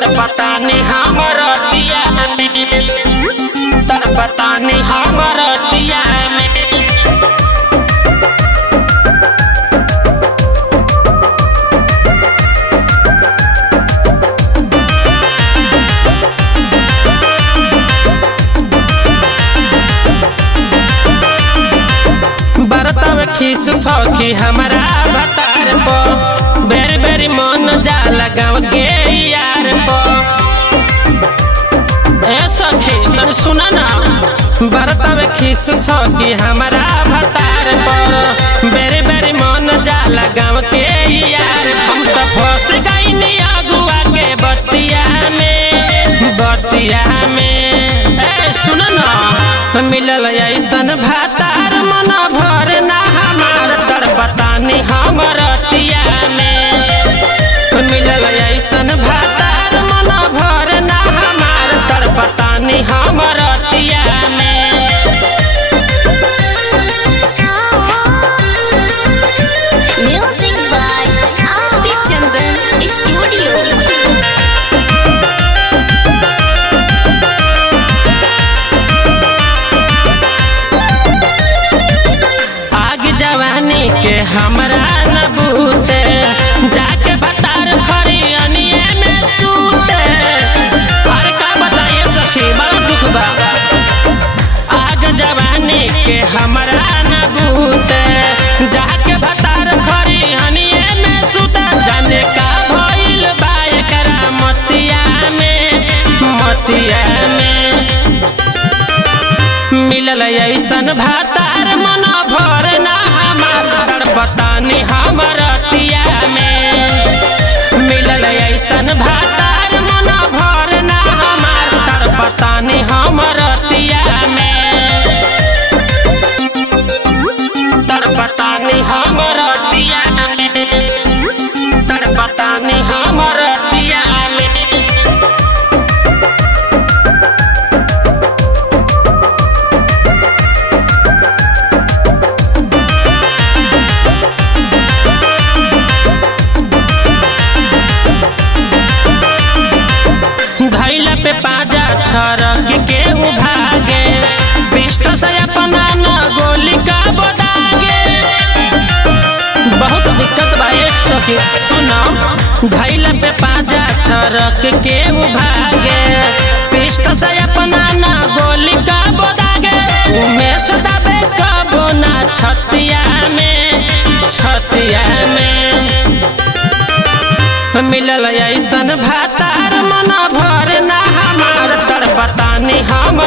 तड़पतानी हमर रतिया में, तड़पतानी हमर रतिया में। बरतव खीस सौखी हमारा भतार पो, बेरी बेरी मन जाला गाँव के यार पो। ए सखी तन सुना ना, बरतव खीस सौखी हमारा भतार पो, बेरी बेरी मन जाला गाँव के यार। हम तो फंस गई अगुआ के बतिया में, बतिया में। ए सुना ना, मिलल ऐसन भातार मन भर ना हमार, तड़पतानी हमर रतिया में। मिलल ऐसन भातार मन भर ना हमार, तड़पतानी हमर रतिया में। Music by RP Chandan studio. के हमरा न बूते, जाके भतार खरी अनिए में सूते। अरे का बताइए सखी बड़ा दुख बा, आग जवानी के हमरा न बूते, जाके भतार खरी अनिए में सूते। जाने का भइल बा एकरा मतिया में, मतिया में। मिलल ऐसन भातार मन भर ना तड़पतानी हमर रतिया में। मिलल ऐसन भातार मन भर ना हमार, तड़पतानी हमर रतिया में। तड़पतानी हमर रतिया में, तड़पतानी हमर रतिया में। धैला पे पाजा छरक के भागे, पिस्टल से अपना न गोली का बोदागे। बहुत दिक्कत बा एक सखी सुनो, धैला पे पाजा छरक के भागे, पिस्टल से अपना न गोली का बोदागे। उमेश दबे कबो ना छतिया में, छतिया में। मिलल ऐसन भातार मन भर ना हमार, तड़पतानी हम